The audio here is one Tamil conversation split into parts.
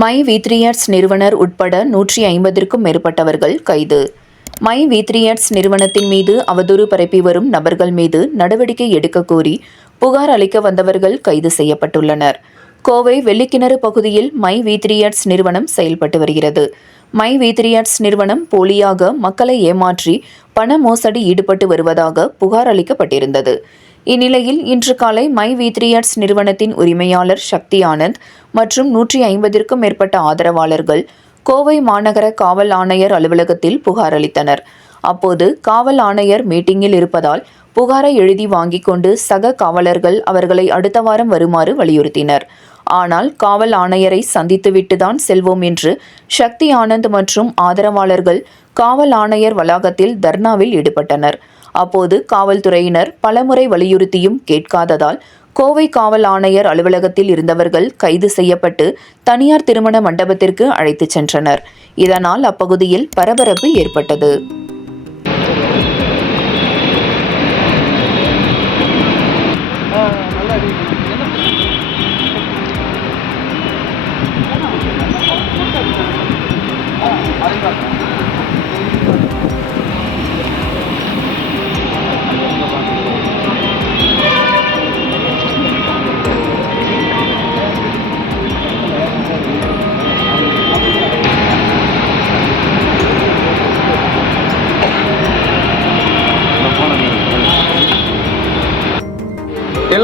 மை வீத்ரியர்ஸ் நிறுவனர் உட்பட நூற்றி ஐம்பதிற்கும் மேற்பட்டவர்கள் கைது. மை வீத்ரியர்ஸ் நிறுவனத்தின் மீது அவதூறு பரப்பி வரும் நபர்கள் மீது நடவடிக்கை எடுக்க கோரி புகார் அளிக்க வந்தவர்கள் கைது செய்யப்பட்டுள்ளனர். கோவை வெள்ளிக்கிணறு பகுதியில் மை வீத்ரியர்ஸ் நிறுவனம் செயல்பட்டு வருகிறது. மை வீத்ரியர்ஸ் நிறுவனம் போலியாக மக்களை ஏமாற்றி பண மோசடி ஈடுபட்டு வருவதாக புகார் அளிக்கப்பட்டிருந்தது. இந்நிலையில் இன்று காலை மை வீத்ரியர்ஸ் நிறுவனத்தின் உரிமையாளர் சக்தி ஆனந்த் மற்றும் நூற்றி ஐம்பதிற்கும் மேற்பட்ட ஆதரவாளர்கள் கோவை மாநகர காவல் ஆணையர் அலுவலகத்தில் புகார் அளித்தனர். அப்போது காவல் ஆணையர் மீட்டிங்கில் இருப்பதால் புகாரை எழுதி வாங்கிக் கொண்டு சக காவலர்கள் அவர்களை அடுத்த வாரம் வருமாறு வலியுறுத்தினர். ஆனால் காவல் ஆணையரை சந்தித்துவிட்டுதான் செல்வோம் என்று சக்தி ஆனந்த் மற்றும் ஆதரவாளர்கள் காவல் ஆணையர் வளாகத்தில் தர்ணாவில் ஈடுபட்டனர். அப்போது காவல்துறையினர் பலமுறை வலியுறுத்தியும் கேட்காததால் கோவை காவல் ஆணையர் அலுவலகத்தில் இருந்தவர்கள் கைது செய்யப்பட்டு தனியார் திருமண மண்டபத்திற்கு அழைத்துச் சென்றனர். இதனால் அப்பகுதியில் பரபரப்பு ஏற்பட்டது.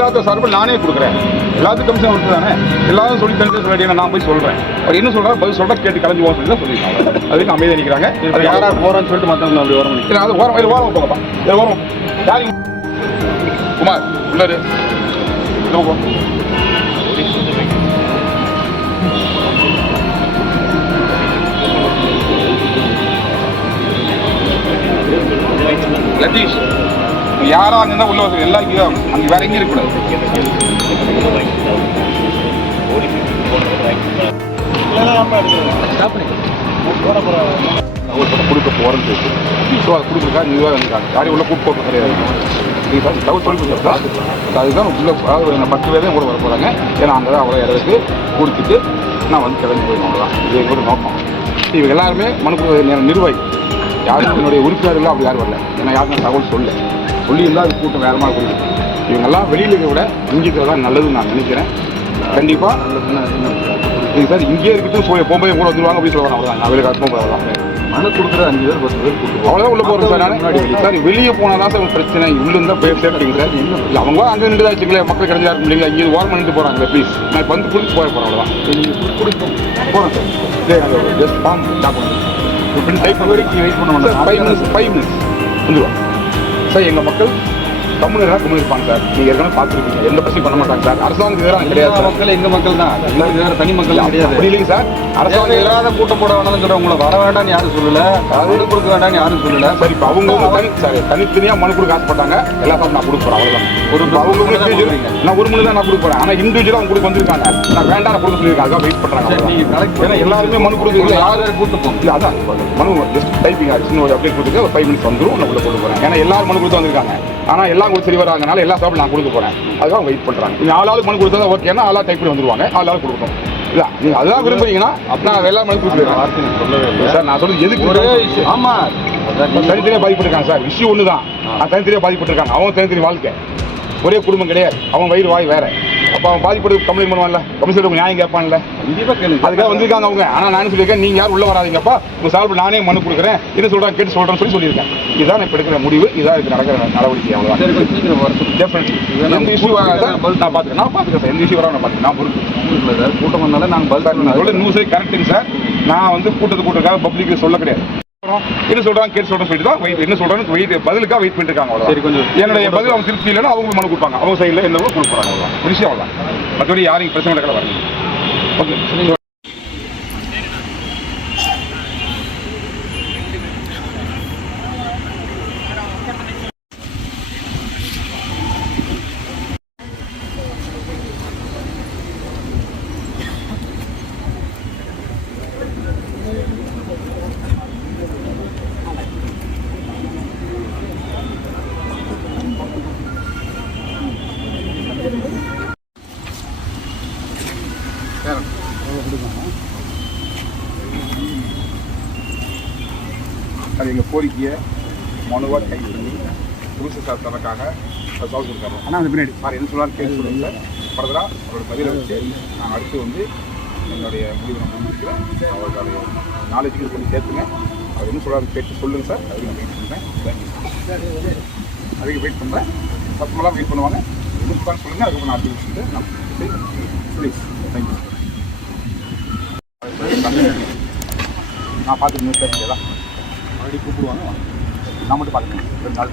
எல்லாத்த சார்பும் நானே கொடுக்குறேன். எல்லாத்துக்கும் கமிஷன் கொடுத்து தானே? எல்லாரும் சொல்லி தெரிஞ்சு சொல்லிட்டீங்க நான் போய் சொல்றேன். அவர் என்ன சொல்றாரு பதில் சொல்ற கேட்டு கலந்து போக சொல்லி தான் சொல்லியிருக்காங்க. அதுக்கு அமைதியாக நிற்கிறாங்க இப்ப யாரா போறோம்னு சொல்லிட்டு மத்தவங்க அப்படி முடியும் இல்ல, அது ஓரம் இது ஓரம் போங்கப்பா. இது ஓரம். யாரு குமார் உள்ளாரு. இதோ போ. லத்தீஷ் யாரா இருந்தா உள்ள வசதி எல்லா இங்க அங்க வேற எங்கேயும் இருக்கக்கூடாது. அவர் கொடுக்க போறேன்னு பேசு ஸோ அது கொடுக்குறக்கா நீவாக வந்துருக்காங்க காடி உள்ள கூப்பிட்டு போகிறது கிடையாது நீ சொல்லி அதுதான் உள்ள அதாவது பத்து பேர் தான் கூட வர போகிறாங்க ஏன்னா அங்கே தான் அவ்வளோ இடத்துக்கு கொடுத்துட்டு நான் வந்து கிளம்பி போயிடணும் அவ்வளோதான் இது எங்களோட நோக்கம் இவங்க எல்லாருமே மனு நிர்வாகி. யாரும் என்னுடைய உறுப்பினர்கள் அப்படி யாரும் வரல. ஏன்னா யாரும் தகவல் சொல்லலை. சொல்லியிருந்தால் அது கூட்டம் வேறமாக கொடுக்கும் இவங்கெல்லாம் வெளியில் இருக்கிறத விட இங்கே தான் நல்லதுன்னு நான் நினைக்கிறேன். கண்டிப்பாக இது சார் இங்கேயே இருக்கட்டும் போய் போகும்போது கூட வந்துருவாங்க அப்படின்னு சொல்லுவாங்க. அவ்வளோதான் நான் வெளியே காட்டும்போது அவ்வளோதான் மனு கொடுக்குற அஞ்சு பேர் பத்து பேர் கூட்டு அவ்வளோதான் உள்ள போகிறேன் சார் நான். சார் வெளியே போனால் தான் சார் பிரச்சனை. உள்ள இருந்தால் போய் சேஃப்டிங்க சார். இல்லை அவங்க அங்கே நின்று தான் வச்சுக்கல மக்கள் கிடைச்சா இருக்கும் இல்லைங்களா? இங்கே ஓரம் நின்று போகிறாங்க ப்ளீஸ் நான் வந்து கொடுத்து போய் போகிறேன் அவ்வளோதான் கொடுக்கும் போகிறேன் sir. Just form document type wait பண்ண sir five minutes five minutes வந்துடுவோம் சார் எங்கள் மக்கள் கம்முனா கம்மு இருப்பாங்க சார். நீங்கள் ஏற்கனவே பார்த்துருக்கீங்க எந்த பிரச்சனையும் பண்ண மாட்டாங்க சார். அரசாங்கத்துக்கு எதிராக கிடையாது சார். மக்கள் எங்க மக்கள் தான். எல்லாரும் வேற தனி மக்கள் கிடையாது. அப்படி இல்லைங்க சார். அரசாங்கம் அரசாங்கம் இல்லாத கூட்டம் போட வேணாம்னு சொல்ற உங்களை வர வேண்டாம்னு யாரும் சொல்லல. மனு கொடுக்க வேண்டாம்னு யாரும் சொல்லல. சரி இப்போ அவங்க தனி சார் தனித்தனியாக மனு கொடுக்க ஆசைப்பட்டாங்க. எல்லா சார் நான் கொடுக்க போகிறேன் அவ்வளோதான் ஒரு இப்போ அவங்க மனு தான் individual- கொடுக்குறீங்க. நான் ஒரு மனு தான் நான் கொடுக்க போகிறேன் ஆனால் இண்டிவிஜுவலாக அவங்க கொடுக்க வந்திருக்காங்க. நான் வேண்டாம் கொடுக்க சொல்லியிருக்காங்க. ஏன்னா எல்லாருமே மனு கொடுக்குறது யார் யார் கூட்டு போகும் இல்லை அதான். மனு ஜஸ்ட் டைப்பிங் ஆச்சு ஒரு அப்டேட் கொடுத்துட்டு ஒரு ஃபைவ் மினிட்ஸ் வந்துடும் உள்ள கொண்டு போகிறேன் ஏன்னா எல்லாரும் மனு கொடுத்து வந்திருக்காங்க. ஆனால் எல்லாம் கூட சரி வராங்கனால எல்லா சாப்பிடும் நான் கொடுக்க போகிறேன் அதுதான் வெயிட் பண்ணுறாங்க நீங்கள் ஆளாளுக்கு மனு கொடுத்தா ஓகேன்னா ஆளா டைப் பண்ணி வந்துருவாங்க. ஆளாளுக்கு கொடுக்கணும். இல்லை நீங்கள் அதெல்லாம் விரும்புறீங்கன்னா நான் எல்லா மனு கொடுத்துருக்கேன் சார் நான் சொல்றது எதுக்கு ஒரே விஷயம். ஆமா. அதான் நீங்க- தனித்தனியாக பாதிப்பட்டிருக்காங்க சார். விஷயம் ஒன்று தான் தனித்தனியாக பாதிப்பட்டிருக்காங்க அவங்க தனித்தனி வாழ்க்கை. ஒரே குடும்பம் கிடையாது. அவன் வயிறு வாய் வேற. பாதிப்பட்டு கம்ப்ளைண்ட் பண்ணுவான்ல? கமிஷனர் நியாயம் கேட்பான்ல? அதுக்காக வந்திருக்காங்க அவங்க. ஆனால் நான் சொல்லியிருக்கேன் நீங்க யாரும் உள்ள வராதீங்கப்பா. உங்க சார்பில் நானே மனு கொடுக்குறேன். இது சொல்றேன் கேட்டு சொல்றேன்னு சொல்லி சொல்லியிருக்கேன். இதுதான் இப்போ எடுக்கிற முடிவு. இதான் இதுக்கு நடக்கிற நடவடிக்கை அவ்வளோதான் எந்த இஷ்யூ நான் பதில் பார்த்துக்கிறேன் நான் சார். எந்த இஷ்யூ வராமல் நான் பொறுப்பு ஏதாவது கூட்டம் வந்தாலும் நாங்க பதில். நியூஸே கரெக்டுங்க சார். நான் வந்து கூட்டத்தை கூட்டத்துக்காக பப்ளிக் சொல்ல கிடையாது. என்ன சொல்றாங்க கேட்டு சொல்றேன் சொல்லிட்டு தான் வெயிட் என்ன சொல்றாங்க வெயிட் பதிலுக்காக வெயிட் பண்ணிருக்காங்க சரி கொஞ்சம் என்னுடைய பதில் அவங்க திருப்தி இல்லைன்னா அவங்க மனு கொடுப்பாங்க. அவங்க சைடில் என்னவோ கொடுப்பாங்க அவ்வளோ விஷயம் அவ்வளோ மற்றபடி யாரும் பிரச்சனை நடக்கல வரணும் ஓகே Thank கோரிக்கையை மனுவாக கை பண்ணி புதுசு சார் தனக்காக சவுல் கொடுத்தாரு. ஆனால் அந்த பின்னாடி சார் என்ன சொல்லார் கேட்டு சொல்லுங்க ஃபர்தராக அவரோட பதிலை வச்சு நான் அடுத்து வந்து என்னுடைய முடிவு நான் முடிக்கிறேன். அவருடைய நாலேஜுக்கு கொஞ்சம் சேர்த்துங்க. அவர் என்ன சொல்கிறார் கேட்டு சொல்லுங்கள் சார். அதுக்கு நான் வெயிட் பண்ணுறேன் தேங்க்யூ அதுக்கு வெயிட் பண்ணுறேன் சத்தமெல்லாம் வெயிட் பண்ணுவாங்க. எதுக்கான்னு சொல்லுங்கள் அதுக்கு நான் அடுத்து வச்சுட்டு நான் ப்ளீஸ் தேங்க்யூ நான் பார்த்துட்டு நியூஸ் தான் மறுபடியும் கூப்பிடுவாங்க. வாங்க. நான் மட்டும் பார்த்துக்கணும் ரெண்டு நாள்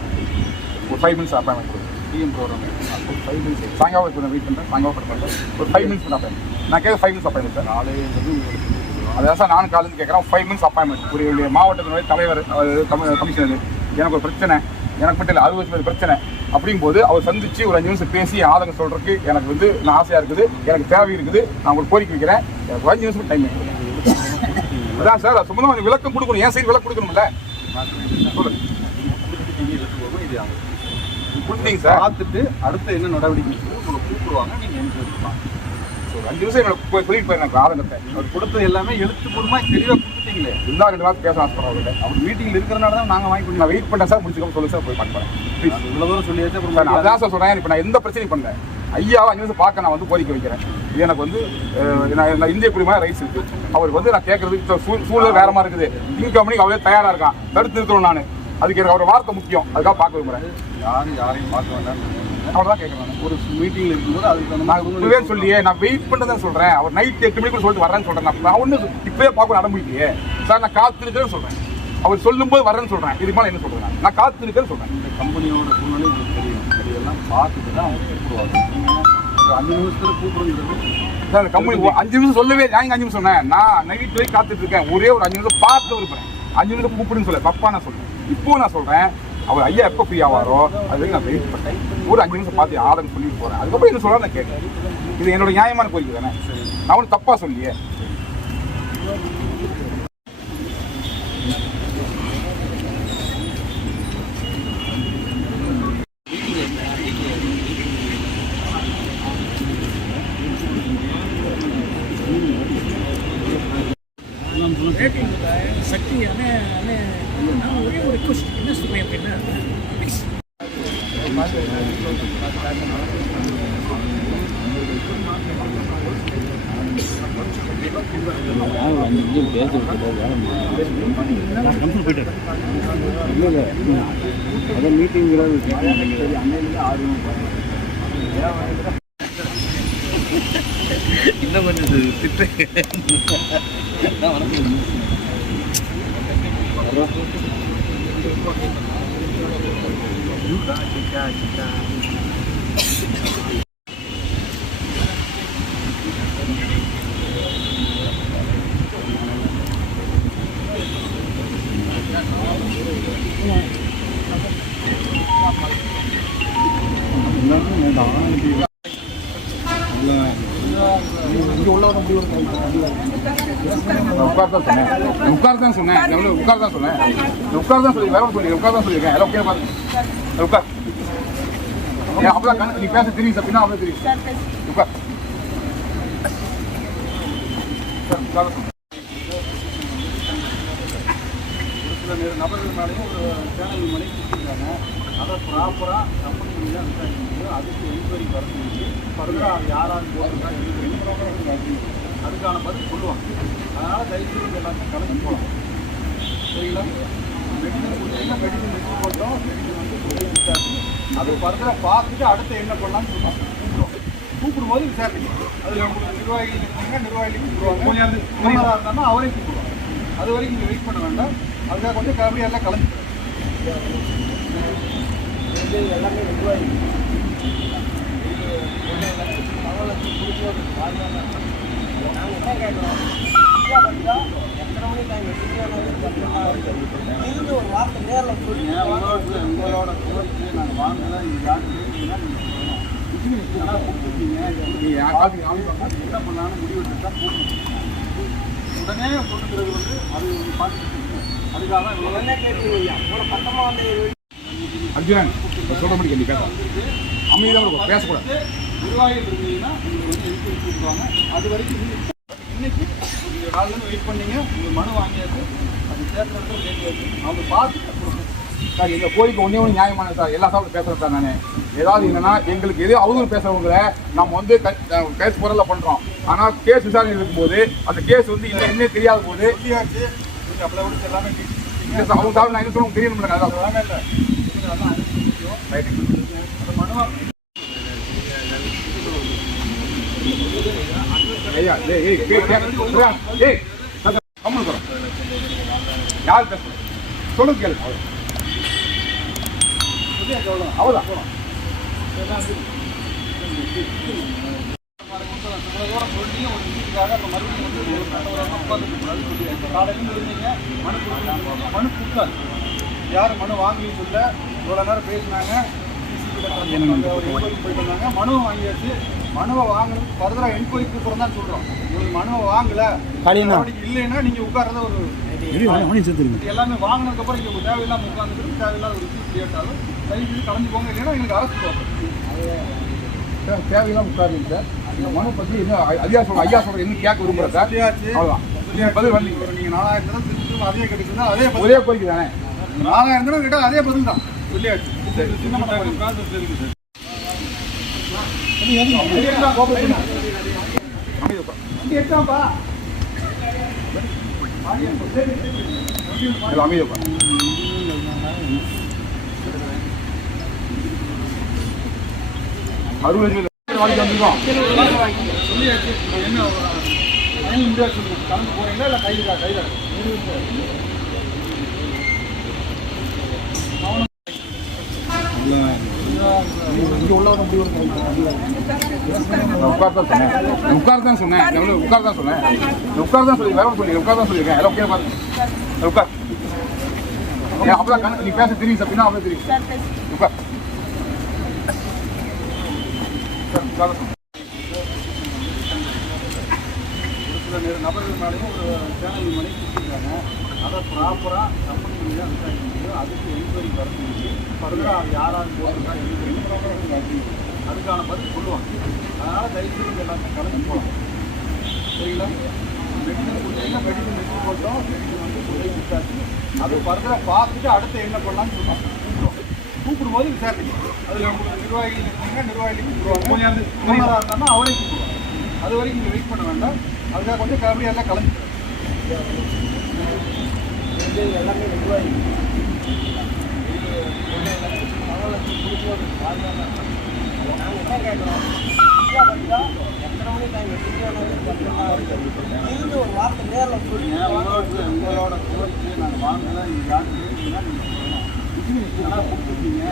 ஒரு ஃபைவ் மினிட்ஸ் அப்பாயின்மெண்ட் கொடுங்க. டிஎம் ப்ரோக்ராம் ஒரு ஃபைவ் மினிட்ஸ் சாயங்காலம் இப்போ வெயிட் பண்ணுறேன் சாயங்காலம் பண்ணுறேன் ஒரு ஃபைவ் மினிட்ஸ் பண்ண அப்பாயின்மெண்ட் நான் கேட்க ஃபைவ் மினிட்ஸ் அப்பாயின்மெண்ட் சார். உங்களுக்கு அதான் சார் நானும் காலேஜ் கேட்குறேன். ஃபைவ் மினிட்ஸ் அப்பாயின்மெண்ட் ஒரு மாவட்டத்தினுடைய தலைவர் கமி- கமிஷனர் எனக்கு ஒரு பிரச்சனை. எனக்கு மட்டும் இல்லை அறுபது வருஷம் பிரச்சனை. அப்படிங்கும்போது அவர் சந்திச்சு ஒரு அஞ்சு நிமிஷம் பேசி ஆதங்க சொல்றதுக்கு எனக்கு வந்து நான் ஆசையாக இருக்குது. எனக்கு தேவை இருக்குது. நான் ஒரு கோரிக்கை வைக்கிறேன். எனக்கு ஒரு அஞ்சு நிமிஷம் டைம் அதான் சார் சும்மா கொஞ்சம் விளக்கம் கொடுக்கணும். ஏன் சைடு விளக்கம் கொடுக்கணும்ல? சொல்லுங்க. சார். பார்த்துட்டு அடுத்த என்ன நடவடிக்கை உங்களை கூப்பிடுவாங்க நீங்கள் எனக்கு எடுக்கலாம் அஞ்சு நிமிஷம் போய் சொல்லிட்டு போயிருந்தேன் ஆதங்கத்தை அவர் கொடுத்தது எல்லாமே எழுத்துப்பூர்வமாக தெளிவாக கொடுத்துட்டீங்களே இருந்தா ரெண்டு வாரம் பேச ஆசைப்படுறவங்க அவர் மீட்டிங்கில் இருக்கிறனால தான் நாங்கள் வாங்கி நான் வெயிட் பண்ணேன் சார் முடிச்சுக்கோங்க சொல்லுங்க சார் போய் பார்க்க ப்ளீஸ் இவ்வளோ தூரம் சொல்லியாச்சு சார் நான் அப்புறம் அதான் சார் சொல்கிறேன் இப்போ நான் எந்த பிரச்சனையும் பண்ணல. ஐயாவை அஞ்சு நிமிஷம் பார்க்க நான் வந்து கோரிக்கை வைக்கிறேன். இது எனக்கு வந்து நான் இந்திய குடிமையாக ரைட்ஸ் இருக்கு. அவருக்கு வந்து நான் கேட்கறதுக்கு சூழ்நிலை வேற மாதிரி இருக்குது. திங்க மணிக்கு அவரே தயாராக இருக்கான். தடுத்து நிறுத்தணும் நான். அதுக்கு எனக்கு அவர் வார்த்தை முக்கியம். அதுக்காக பார்க்க விரும்புகிறேன் யாரும் யாரையும் பார்க்க வேண்டாம் அவர் தான் கேட்குறேன் நான் ஒரு மீட்டிங்கில் இருக்கும்போது அதுக்கு நான் இப்பவே சொல்லியே நான் வெயிட் பண்ணதான் சொல்றேன். அவர் நைட் எட்டு மணிக்கு சொல்லிட்டு வரேன்னு சொல்றேன். நான் ஒண்ணு இப்பவே பார்க்க அடம்பிக்கலையே சார் நான் காத்திருக்கேன்னு சொல்றேன். அவர் சொல்லும்போது வரேன்னு சொல்றேன். இதுக்கு மேலே என்ன சொல்றேன் நான்? காத்திருக்கேன்னு சொல்றேன். இந்த கம்பெனியோட சூழ்நிலை உங்களுக்கு தெரியும். இதெல்லாம் பார்த்துட்டு தான் அவங்க கூப்பிடுவாங்க. நீங்கள் அஞ்சு நிமிஷத்தில் கூப்பிடுறது சார் கம்பெனி அஞ்சு நிமிஷம் சொல்லவே நான் எங்க அஞ்சு நிமிஷம் சொன்னேன்? நான் நைட் வரைக்கும் காத்துட்டு இருக்கேன் ஒரே ஒரு அஞ்சு நிமிஷம் பார்த்து விரும்புறேன் அஞ்சு நிமிஷம் கூப்பிடுன்னு சொல்ல தப்பா நான் சொல்றேன். இப்போ நான் சொல்றேன். அவர் ஐயா எப்போ ஃப்ரீ ஆவாரோ அது நான் வெயிட் பண்ணேன் ஒரு அஞ்சு நிமிஷம் பார்த்து ஆதங்க சொல்லிட்டு போறேன். அதுக்கப்புறம் என்ன சொல்றேன் நான் இது என்னோட நியாயமான கோரிக்கை தானே? நான் ஒன்றும் தப்பா சொல்லியே சக்தி அண்ணே அண்ணே நான் ஒரே ஒரு ரிக்வஸ்ட் என்ன சொல்றேன் அப்படின்னா அதான் மீட்டிங் சரி அன்னையிலேருந்து ஆர்வம் இன்னும் கொஞ்சம் திட்டு நான் உட்கார் தான் சொன்னேன் நான் உட்கார் தான் சொன்னேன் நான் உட்கார் தான் சொன்னேன் உட்கார் தான் சொல்லி வேற சொல்லி உட்கார் தான் சொல்லியிருக்கேன் எல்லாம் ஓகே பாருங்க உட்கார் ஏன் அப்பதான் கணக்கு நீ பேச தெரியும் அப்படின்னா அப்படியே தெரியும் உட்கார் உட்கார் தான் சொன்னேன். சில நேர நபர்கள் மேலேயும் ஒரு சேனல் மணி கொடுத்துருக்காங்க. அதை ப்ராப்பராக கம்பெனி தான் விசாரிக்க அதுக்கு என்கொயரி வர சொல்லி. ஃபர்தராக அது யாராவது போகிறதா என்கொயரி அதுக்கான பதில் சொல்லுவாங்க அதனால் தயவுசெய்து எல்லாத்தையும் கலந்து போகலாம் சரிங்களா? மெடிசன் கொடுத்தீங்கன்னா மெடிசன் எடுத்து போட்டோம். மெடிசன் வந்து கொடுத்து விசாரிச்சு அது ஃபர்தராக பார்த்துட்டு அடுத்து என்ன பண்ணலாம்னு சொல்லுவாங்க. கூப்பிடுவோம் கூப்பிடும்போது விசாரிக்கணும் அதில் உங்களுக்கு நிர்வாகிகள் இருந்தீங்கன்னா நிர்வாகிகள் கூப்பிடுவாங்க இருந்தாலும் அவரையும் கூப்பிடுவாங்க. அது வரைக்கும் நீங்கள் வெயிட் பண்ண வேண்டாம். அதுக்காக கொஞ்சம் கபடி எல்லாம் கலந்து எல்லாமே நிர்வாகி உங்களோட கோரிக்கை நாங்கள் வாங்கல இது யாருக்கு என்ன பண்ணலாம்னு முடிவு போட்டு உடனே கொடுக்குறது வந்து அது பார்த்து அதுக்காக தான் இவ்வளவு அர்ஜுனன் நான் சொல்ற மாதிரி கேள்வி கேட்டோம் அமைதியாக இருக்கும் பேசக்கூடாது. நிர்வாகிகள் இருந்தீங்கன்னா வந்து அது வரைக்கும் இன்னைக்கு நீங்கள் நாள்லேருந்து வெயிட் பண்ணீங்க உங்களுக்கு மனு வாங்கியாச்சு அது சேர்த்து கேட்காச்சு அவங்க பார்த்து கொடுக்கணும் சார் எங்க கோரிக்கை ஒண்ணே ஒன்று நியாயமான சார். எல்லா சாப்பிட்டு பேசுறேன் சார் நான். ஏதாவது என்னன்னா எங்களுக்கு எது அவதூறு பேசுறவங்கள நம்ம வந்து கேஸ் பொருளில் பண்ணுறோம் ஆனால் கேஸ் விசாரணை இருக்கும்போது அந்த கேஸ் வந்து இன்னும் என்ன தெரியாத போது நீங்கள் அப்பளை விட்டு எல்லாமே இல்ல சார் அவங்க சாப்பிட்டு நான் என்ன தெரியணும் அதான் வேணாம் இல்லை நீங்கள் அதான் ஐயா ஏய் ஏய் ஏய் யார் பேசுறது சொல்லுங்க கேளு அவ்வளோதான் அவ்வளோதான் சொல்லி ஒரு வீட்டுக்காக அப்புறம் மறுபடியும் வந்து ஒரு நல்லவராக உட்காந்துட்டு கூடாது சொல்லி காலையில இருந்தீங்க மனு கொடுத்தீங்க. மனு கொடுத்தாரு யார் மனு சொல்ல இவ்வளோ நேரம் பேசினாங்க. என்கொயரி போயிட்டு வந்தாங்க மனுவை வாங்கியாச்சு. மனுவை வாங்கினது ஃபர்தராக என்கொயரிக்கு அப்புறம் தான் சொல்கிறோம் உங்களுக்கு மனுவை வாங்கல. இல்லைன்னா நீங்கள் உட்கார்றத ஒரு எல்லாமே வாங்கினதுக்கப்புறம் இங்கே தேவையில்லாமல் உட்காந்துட்டு தேவையில்லாத ஒரு இஷ்யூ கிரியேட் ஆகும். தயவு செய்து கலந்து போங்க இல்லைன்னா எங்களுக்கு அரசு போகும் சார் தேவையெல்லாம் உட்காருங்க சார் இந்த மனு பற்றி என்ன ஐயா சொல்ற ஐயா சொல்ற என்ன கேட்க விரும்புறேன் சார் அவ்வளோதான் நீங்க பதில் வரலீங்க? நீங்கள் நாலாயிரம் தடவை திரும்ப அதே கேட்டுருந்தா அதே ஒரே கோரிக்கை தானே? நாலாயிரம் தடவை கேட்டால் அதே பதில் தான். சொல்லியாச்சு. எடுத்தாப்பா இல்ல, அமைதி உட்கார். அறுபது வந்திருக்கோம். நீங்கள் இந்தியா கலந்து போகிறீங்களா இல்லை கையில் கையில் உட்கார் தான் சொன்னேன் உட்கார் தான் சொன்னேன் நான் உட்கார் தான் சொன்னேன் உட்கார் தான் சொல்லி வேற சொல்லி உட்கார். தான் சொல்லியிருக்கேன் எல்லாம் ஓகே பாருங்க உட்கார் அப்பதான் நீ பேச தெரியும் சார் பின்னா அப்பதான் தெரியும். உட்கார் சொல்லுங்க. ஒரு சில நபர்கள் மேலேயும் ஒரு சேனல் மணி கொடுத்துருக்காங்க. அதை ப்ராப்பராக கம்பெனி தான் விசாரிக்க முடியும் அதுக்கு என்கொயரி வர முடியும் ஃபர்தராக அது யாராவது போட்டிருக்கா என்கொயரி அதுக்கான பதில் சொல்லுவாங்க. அதனால் தயவுசெய்து எல்லாத்தையும் கலந்து போகலாம் சரிங்களா? மெடிசன் கொடுத்தீங்கன்னா மெடிசன் எடுத்து போட்டோம். மெடிசன் வந்து போய் விசாரிச்சு அது ஃபர்தராக பார்த்துட்டு அடுத்து என்ன பண்ணலாம்னு சொல்லுவாங்க. கூப்பிடும்போது விசாரிக்கணும் அதில் உங்களுக்கு நிர்வாகிகள் இருந்தீங்கன்னா நிர்வாகிகள் கூப்பிடுவாங்க. ஓனராக இருந்தாலும் அவரே கூப்பிடுவாங்க. அது வரைக்கும் நீங்கள் வெயிட் பண்ண வேண்டாம். அதுக்காக கொஞ்சம் கபடி எல்லாம் கலந்து எல்லாமே நிர்வாகி ஒரு நேரில் உங்களோட உங்களோட நாங்கள் வாங்கல இது யாருக்கு நீங்கள் கொடுத்துருக்கீங்க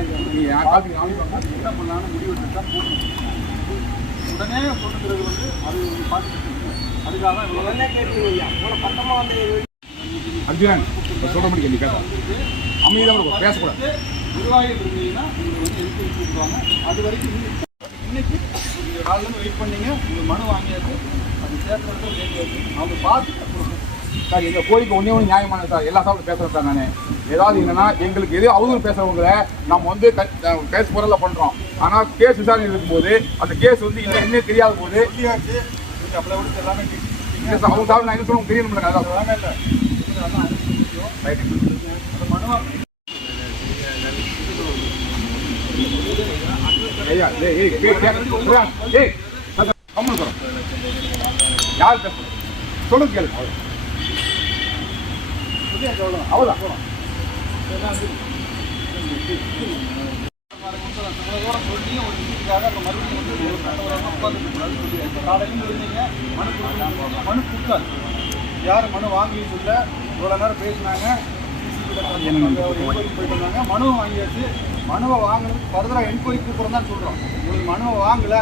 என்ன பண்ணலான்னு முடிவு எடுத்துட்டா போட்டு உடனே போட்டுக்கிறது வந்து அது ஒரு பார்த்துட்டு அர்ஜுனன் நான் சொல்ற மாதிரி கேள்வி கேட்டேன் அமைதியாக பேசக்கூடாது. நிர்வாகிகள் இருந்தீங்கன்னா அது வரைக்கும் இன்னைக்கு நீங்கள் காலையில் வெயிட் பண்ணீங்க உங்கள் மனு வாங்கியாச்சு அது சேர்த்து அவங்க பார்த்து சார் எங்கள் கோரிக்கை ஒன்றே ஒன்று நியாயமான சார். எல்லா சாப்பிட்டு பேசுகிறேன் சார் நான். ஏதாவது என்னன்னா எங்களுக்கு எது அவதூறு பேசுறவங்கள நம்ம வந்து கேஸ் பொருளில் பண்ணுறோம் ஆனால் கேஸ் விசாரணை இருக்கும்போது அந்த கேஸ் வந்து இன்னும் என்ன தெரியாத போது யார் சொல்லுங்க கேளு. சொல்லியாச்சு அவ்வளோ அவ்வளோதான் சொல்லி ஒரு வீட்டுக்காக அப்புறம் மறுபடியும் வந்து ஒரு நல்லவராக உட்காந்துட்டு கூடாது சொல்லி காலையில இருந்தீங்க மனு கொடுத்தீங்க. மனு கொடுத்தாரு யார் மனு வாங்கலைன்னு சொல்ல இவ்வளோ நேரம் பேசினாங்க என்கொயரி போயிட்டு வந்தாங்க. மனுவை வாங்கியாச்சு. மனுவை வாங்கினது ஃபர்தராக என்கொயரிக்கு அப்புறம் தான் சொல்கிறோம் உங்களுக்கு மனுவை வாங்கல.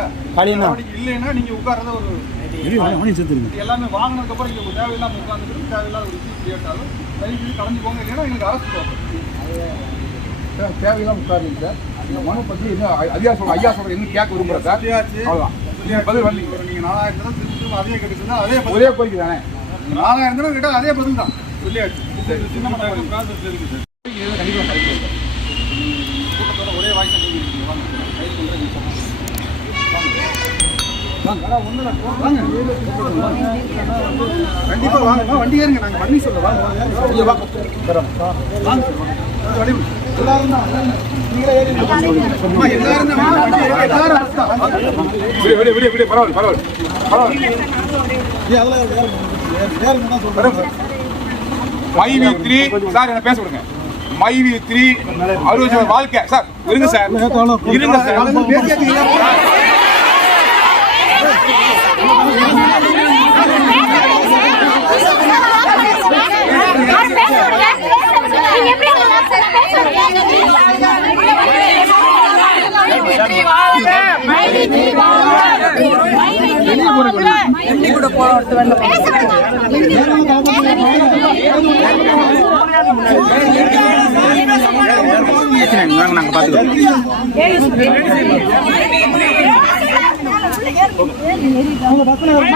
நடவடிக்கை இல்லைன்னா நீங்கள் உட்கார்றத ஒரு எல்லாமே வாங்கினதுக்கப்புறம் இங்கே தேவையில்லாமல் உட்காந்துட்டு தேவையில்லாத ஒரு கிரியேட் ஆகும் தயவு கலந்து போங்க. இல்லைன்னா எங்களுக்கு அரசு போகும். சார் தேவையெல்லாம் உட்காருங்க சார். இந்த மனு பற்றி என்ன ஐயா சொல்ற ஐயா சொல்ற என்ன கேட்க விரும்புறேன் சார் அவ்வளோதான் நீங்க பதில் வரலீங்க நீங்கள் நாலாயிரம் திரும்ப திரும்ப அதே கேட்டுருந்தா அதே ஒரே கோரிக்கை தானே நாலாயிரம் தடவை கேட்டால் அதே பதில் தான் சொல்லியாச்சு சின்ன மட்டம் ப்ராசஸ் இருக்குது சார் கண்டிப்பாக கிடைக்கும் கூட்டத்தோட ஒரே வாய்ஸ் நீங்கள் கண்டிப்பா வாங்க வண்டி ஏறுங்க நாங்க பண்ணி சொல்ல வாங்க வாங்க. இங்க த்ரீ சார் என்ன பேச விடுங்க. மைவி த்ரீ அறுபது வாழ்க்கை. சார் இருங்க சார். இருங்க சார். நாங்க பாத்துக்கிறோம்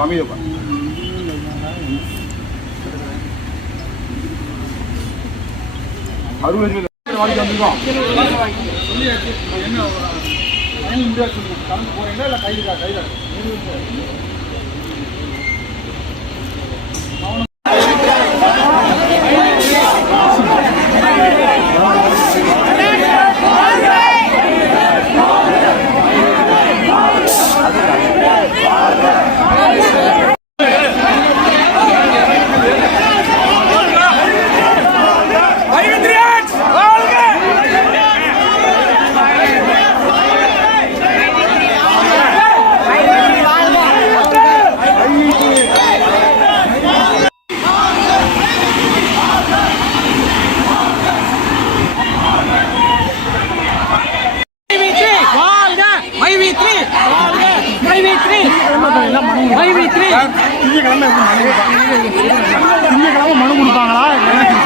அமைதிப்பா அறுபது லட்சம் வாழ்க்கை வந்திருக்கோம் ஃபைனல் முடியாது கலந்து போறீங்களா இல்லை கையில் கையில்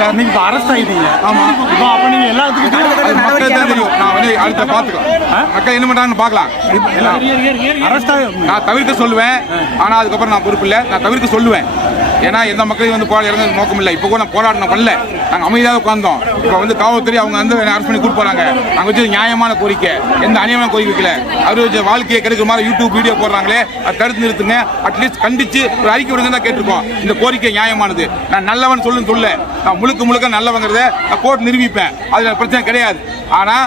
சார் நீங்க இப்போ அரெஸ்ட் ஆயிட்டீங்க. ஆமா. இப்போ அப்போ நீங்க எல்லாத்துக்கும் தெரியும். நான் வந்து அடுத்த பார்த்துக்கலாம். மக்கள் என்ன பண்றாங்கன்னு பார்க்கலாம். அரெஸ்ட் நான் தவிர்க்க சொல்லுவேன். ஆனா அதுக்கப்புறம் நான் பொறுப்பு இல்லை. நான் தவிர்க்க சொல்லுவேன். ஏன்னா எந்த மக்களையும் வந்து போராட இறங்க நோக்கம் இல்லை. இப்போ கூட நான் போராட்டம் பண்ணல. நாங்கள் அமைதியாக உட்கார்ந்தோம். இப்போ வந்து காவல்துறை அவங்க வந்து அரெஸ்ட் பண்ணி கூட்டு போகிறாங்க அங்கே வச்சு நியாயமான கோரிக்கை. எந்த அநியாயமான கோரிக்கை வைக்கல. அவர் வாழ்க்கையை கெடுக்கிற மாதிரி யூடியூப் வீடியோ போடுறாங்களே அதை தடுத்து நிறுத்துங்க. அட்லீஸ்ட் கண்டிச்சு ஒரு அறிக்கை விடுங்க தான் கேட்டிருக்கோம். இந்த கோரிக்கை நியாயமானது. நான் நல்லவன் சொல்லுன்னு சொல்ல நான் முழுக்க முழுக்க நல்லவங்கிறத நான் கோர்ட் நிரூபிப்பேன். அதில் பிரச்சனை கிடையாது. ஆனால்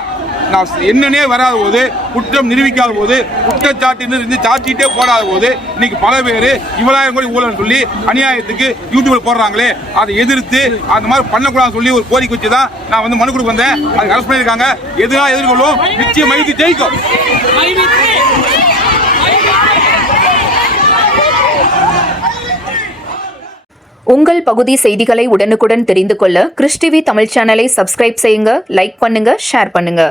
நான் என்னன்னே வராத போது குற்றம் நிரூபிக்காத போது குற்றச்சாட்டு இருந்து சாட்டிட்டே போடாத போது இன்னைக்கு பல பேர் இவ்வளாயிரம் கோடி ஊழல் சொல்லி அநியாயத்துக்கு யூடியூப்ல போடுறாங்களே அதை எதிர்த்து அந்த மாதிரி பண்ணக்கூடாதுன்னு சொல்லி ஒரு கோரிக்கை வச்சு தான் நான் வந்து மனு கொடுக்க வந்தேன். அது அரசு பண்ணியிருக்காங்க. எதிராக எதிர்கொள்ளும். நிச்சயம் மைத்து ஜெயிக்கும். உங்கள் பகுதி செய்திகளை உடனுக்குடன் தெரிந்து கொள்ள கிறிஸ்டிவி தமிழ் சேனலை சப்ஸ்கிரைப் செய்யுங்க லைக் பண்ணுங்க ஷேர் பண்ணுங்க.